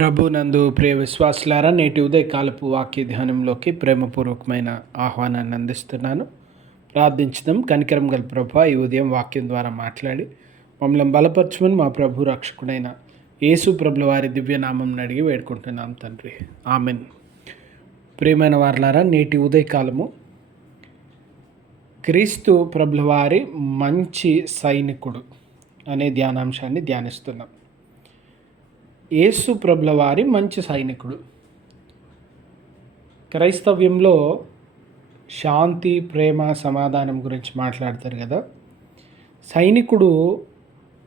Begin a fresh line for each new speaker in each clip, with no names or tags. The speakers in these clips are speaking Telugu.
ప్రభు నందు ప్రియ విశ్వాసులారా నేటి ఉదయకాలపు వాక్య ధ్యానంలోకి ప్రేమపూర్వకమైన ఆహ్వానాన్ని అందిస్తున్నాను. ప్రార్థించడం కనికరం గల ప్రభు ఈ ఉదయం వాక్యం ద్వారా మాట్లాడి మమ్మల్ని బలపరచమని మా ప్రభు రక్షకుడైన యేసు ప్రభుల వారి దివ్యనామం అడిగి వేడుకుంటున్నాం తండ్రి. ఆమెన్. ప్రియమైన వారులారా నేటి ఉదయకాలము క్రీస్తు ప్రభుల వారి మంచి సైనికుడు అనే ధ్యానాంశాన్ని ధ్యానిస్తున్నాం. యేసు ప్రభుల వారి మంచి సైనికుడు. క్రైస్తవ్యంలో శాంతి ప్రేమ సమాధానం గురించి మాట్లాడతారు కదా. సైనికుడు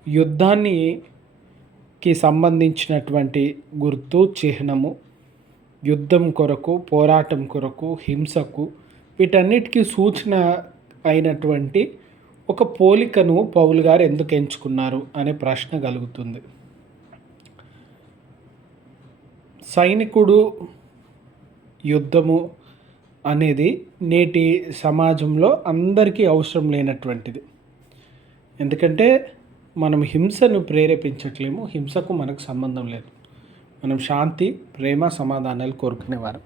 యుద్ధాన్ని కి సంబంధించినటువంటి గుర్తు చిహ్నము యుద్ధం కొరకు పోరాటం కొరకు హింసకు వీటన్నిటికీ సూచన అయినటువంటి ఒక పోలికను పౌలు గారు ఎందుకు ఎంచుకున్నారు అనే ప్రశ్న కలుగుతుంది. సైనికుడు యుద్ధము అనేది నేటి సమాజంలో అందరికీ అవసరం లేనటువంటిది. ఎందుకంటే మనం హింసను ప్రేరేపించట్లేము హింసకు మనకు సంబంధం లేదు. మనం శాంతి ప్రేమ సమాధానాలు కోరుకునేవారు.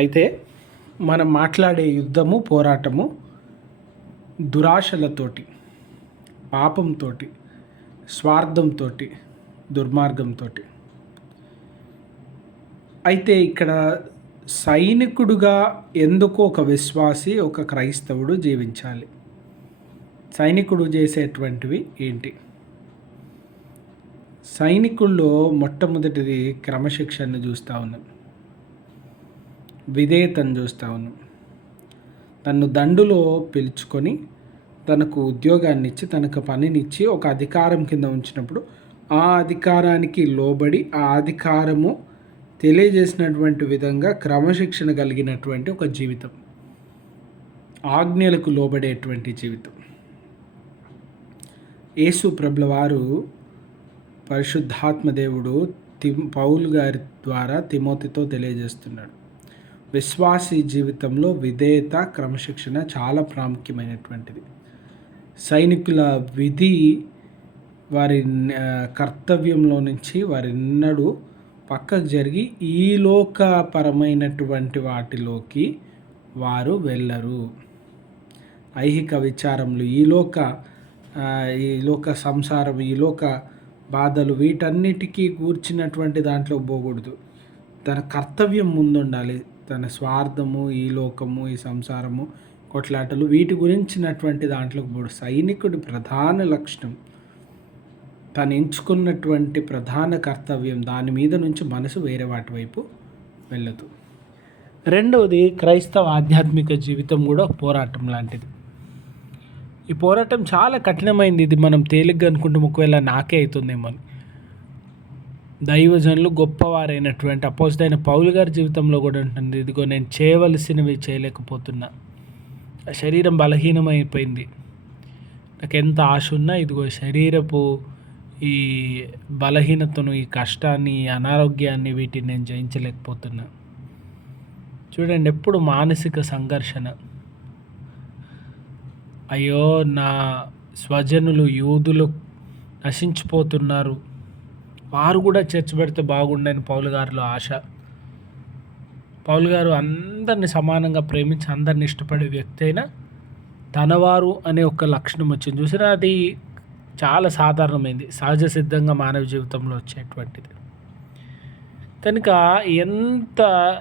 అయితే మనం మాట్లాడే యుద్ధము పోరాటము దురాశలతోటి పాపంతో స్వార్థంతో దుర్మార్గంతో అయితే ఇక్కడ సైనికుడుగా ఎందుకు ఒక విశ్వాసి ఒక క్రైస్తవుడు జీవించాలి? సైనికుడు చేసేటువంటివి ఏంటి? సైనికుల్లో మొట్టమొదటిది క్రమశిక్షణను చూస్తూ ఉన్నాం. విధేయతను చూస్తూ ఉన్నాం. తను దండులో పిలుచుకొని తనకు ఉద్యోగాన్ని ఇచ్చి తనకు పనినిచ్చి ఒక అధికారం కింద ఉంచినప్పుడు ఆ అధికారానికి లోబడి ఆ అధికారము తెలియజేసినటువంటి విధంగా క్రమశిక్షణ కలిగినటువంటి ఒక జీవితం. ఆజ్ఞలకు లోబడేటువంటి జీవితం. యేసు ప్రభుల వారు పరిశుద్ధాత్మదేవుడు తి పౌలు గారి ద్వారా తిమోతితో తెలియజేస్తున్నాడు. విశ్వాసి జీవితంలో విధేయత క్రమశిక్షణ చాలా ప్రాముఖ్యమైనటువంటిది. సైనికుల విధి వారి కర్తవ్యంలో నుంచి వారిన్నడూ పక్కకు జరిగి ఈ లోకపరమైనటువంటి వాటిలోకి వారు వెళ్ళరు. ఐహిక విచారములు ఈ లోక ఈ లోక సంసారం ఈ లోక బాధలు వీటన్నిటికీ కూర్చున్నటువంటి దాంట్లో పోకూడదు. తన కర్తవ్యం ముందుండాలి. తన స్వార్థము ఈ లోకము ఈ సంసారము కొట్లాటలు వీటి గురించినటువంటి దాంట్లోకి పోడు. సైనికుడి ప్రధాన లక్షణం తను ఎంచుకున్నటువంటి ప్రధాన కర్తవ్యం దాని మీద నుంచి మనసు వేరే వాటి వైపు వెళ్ళదు. రెండవది క్రైస్తవ ఆధ్యాత్మిక జీవితం కూడా పోరాటం లాంటిది. ఈ పోరాటం చాలా కఠినమైంది. ఇది మనం తేలిగ్గా అనుకుంటాం ఒకవేళ నాకే అవుతుందేమో దైవజనులు గొప్పవారైనటువంటి అపోజిట్ అయిన పౌలు గారి జీవితంలో కూడా ఉంటుంది. ఇదిగో నేను చేయవలసినవి చేయలేకపోతున్నా. శరీరం బలహీనమైపోయింది. నాకు ఎంత ఆశ ఉన్నా ఇదిగో శరీరపు ఈ బలహీనతను ఈ కష్టాన్ని ఈ అనారోగ్యాన్ని వీటిని నేను జయించలేకపోతున్నా. చూడండి ఎప్పుడు మానసిక సంఘర్షణ. అయ్యో నా స్వజనులు యూదులు నశించిపోతున్నారు. వారు కూడా చర్చ పెడితే బాగుండని పౌలు గారిలో ఆశ. పౌలు గారు అందరిని సమానంగా ప్రేమించి అందరిని ఇష్టపడే వ్యక్తి అయినా తనవారు అనే ఒక లక్షణం వచ్చింది. చూసినా అది చాలా సాధారణమైంది. సహజ సిద్ధంగా మానవ జీవితంలో వచ్చేటువంటిది. కనుక ఎంత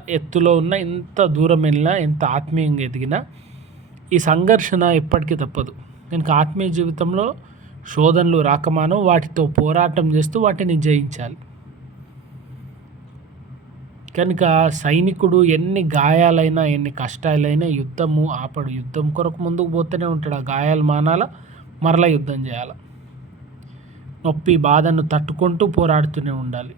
ఎత్తులో ఉన్నా ఎంత దూరం వెళ్ళినా ఎంత ఆత్మీయంగా ఎదిగినా ఈ సంఘర్షణ ఎప్పటికీ తప్పదు. కనుక ఆత్మీయ జీవితంలో శోధనలు రాకమానో వాటితో పోరాటం చేస్తూ వాటిని జయించాలి. కనుక సైనికుడు ఎన్ని గాయాలైనా ఎన్ని కష్టాలైనా యుద్ధము ఆపడు. యుద్ధం కొరకు ముందుకు పోతూనే ఉంటాడు. ఆ గాయాలు మానాల? మరలా యుద్ధం చేయాలి? నొప్పి బాధను తట్టుకుంటూ పోరాడుతూనే ఉండాలి.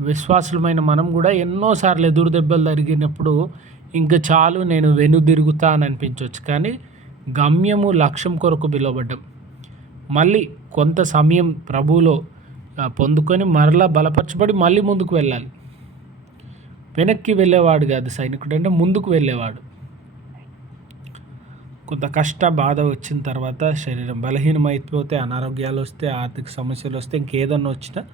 విశ్వాసులమైన మనం కూడా ఎన్నోసార్లు ఎదురు దెబ్బలు జరిగినప్పుడు ఇంకా చాలు నేను వెనుదిరుగుతా అని అనిపించవచ్చు కానీ గమ్యము లక్ష్యం కొరకు పిలువబడ్డం. మళ్ళీ కొంత సమయం ప్రభువులో పొందుకొని మరలా బలపరచబడి మళ్ళీ ముందుకు వెళ్ళాలి. వెనక్కి వెళ్ళేవాడు కాదు సైనికుడు అంటే ముందుకు వెళ్ళేవాడు. కొంత కష్ట బాధ వచ్చిన తర్వాత శరీరం బలహీనమైపోతే అనారోగ్యాలు వస్తే ఆర్థిక సమస్యలు వస్తే ఇంకేదన్నా వచ్చినా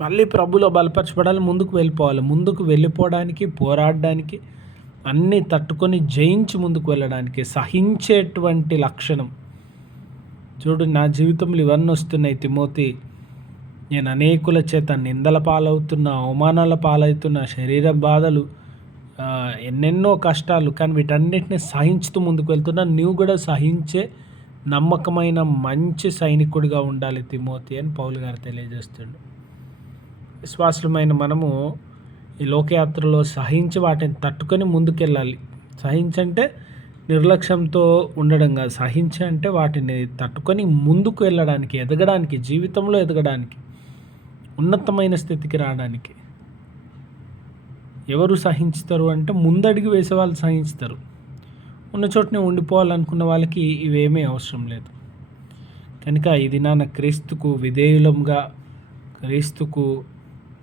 మళ్ళీ ప్రభులో బలపరచబడాలి ముందుకు వెళ్ళిపోవాలి. ముందుకు వెళ్ళిపోవడానికి పోరాడడానికి అన్నీ తట్టుకొని జయించి ముందుకు వెళ్ళడానికి సహించేటువంటి లక్షణం. చూడు నా జీవితంలో ఇవన్నీ వస్తున్నాయి. తిమోతి నేను అనేకుల చేత నిందల పాలవుతున్న అవమానాల పాలవుతున్న శరీర బాధలు ఎన్నెన్నో కష్టాలు కానీ వీటన్నిటిని సహించుతూ ముందుకు వెళ్తున్నా నువ్వు కూడా సహించే నమ్మకమైన మంచి సైనికుడిగా ఉండాలి తిమోతి అని పౌలు గారు తెలియజేస్తుండు. విశ్వాసమైన మనము ఈ లోకయాత్రలో సహించి వాటిని తట్టుకొని ముందుకెళ్ళాలి. సహించంటే నిర్లక్ష్యంతో ఉండడం కాదు. సహించి అంటే వాటిని తట్టుకొని ముందుకు వెళ్ళడానికి ఎదగడానికి జీవితంలో ఎదగడానికి ఉన్నతమైన స్థితికి రావడానికి. ఎవరు సహించుతారు అంటే ముందడిగి వేసే వాళ్ళు సహించుతారు. ఉన్న చోటనే ఉండిపోవాలనుకున్న వాళ్ళకి ఇవేమీ అవసరం లేదు. కనుక ఇది నాన్న క్రీస్తుకు విధేయులంగా క్రీస్తుకు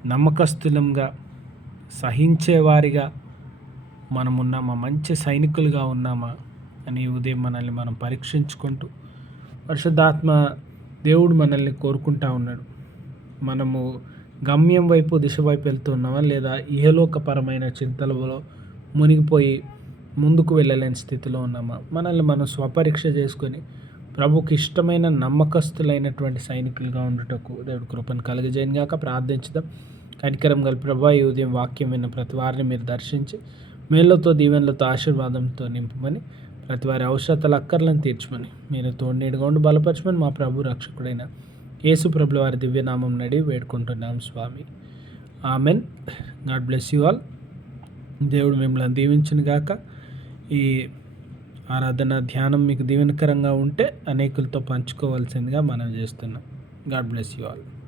నమ్మకస్తులంగా సహించేవారిగా మనం ఉన్నామా మంచి సైనికులుగా ఉన్నామా? అని ఉదయం మనల్ని మనం పరీక్షించుకుంటూ పరిశుద్ధాత్మ దేవుడు మనల్ని కోరుకుంటా ఉన్నాడు. మనము గమ్యం వైపు దిశ వైపు వెళ్తున్నామా లేదా ఇహలోకపరమైన చింతలలో మునిగిపోయి ముందుకు వెళ్ళలేని స్థితిలో ఉన్నామా? మనల్ని మనం స్వపరీక్ష చేసుకొని ప్రభుకి ఇష్టమైన నమ్మకస్తులైనటువంటి సైనికులుగా ఉండటకు దేవుడు కృపను కలుగజేయని గాక. ప్రార్థించుదాం. కనికరం గల ప్రభా ఈ ఉదయం వాక్యం విన్న ప్రతి వారిని మీరు దర్శించి మేళ్ళతో దీవెనలతో ఆశీర్వాదంతో నింపమని ప్రతి వారి అవసరతలు అక్కర్లను తీర్చమని మీరు తోడేడుగా ఉండి బలపరచమని మా ప్రభు రక్షకుడైన యేసుప్రభుల వారి దివ్యనామం నడి వేడుకుంటున్నాం స్వామి. Amen. God bless you all. దేవుడు మిమ్మల్ని దీవించిన గాక. ఈ ఆరాధన ధ్యానం మీకు దీవెనకరంగా ఉంటే అనేకులతో పంచుకోవాల్సిందిగా మనం చేస్తున్నాం. God bless you all.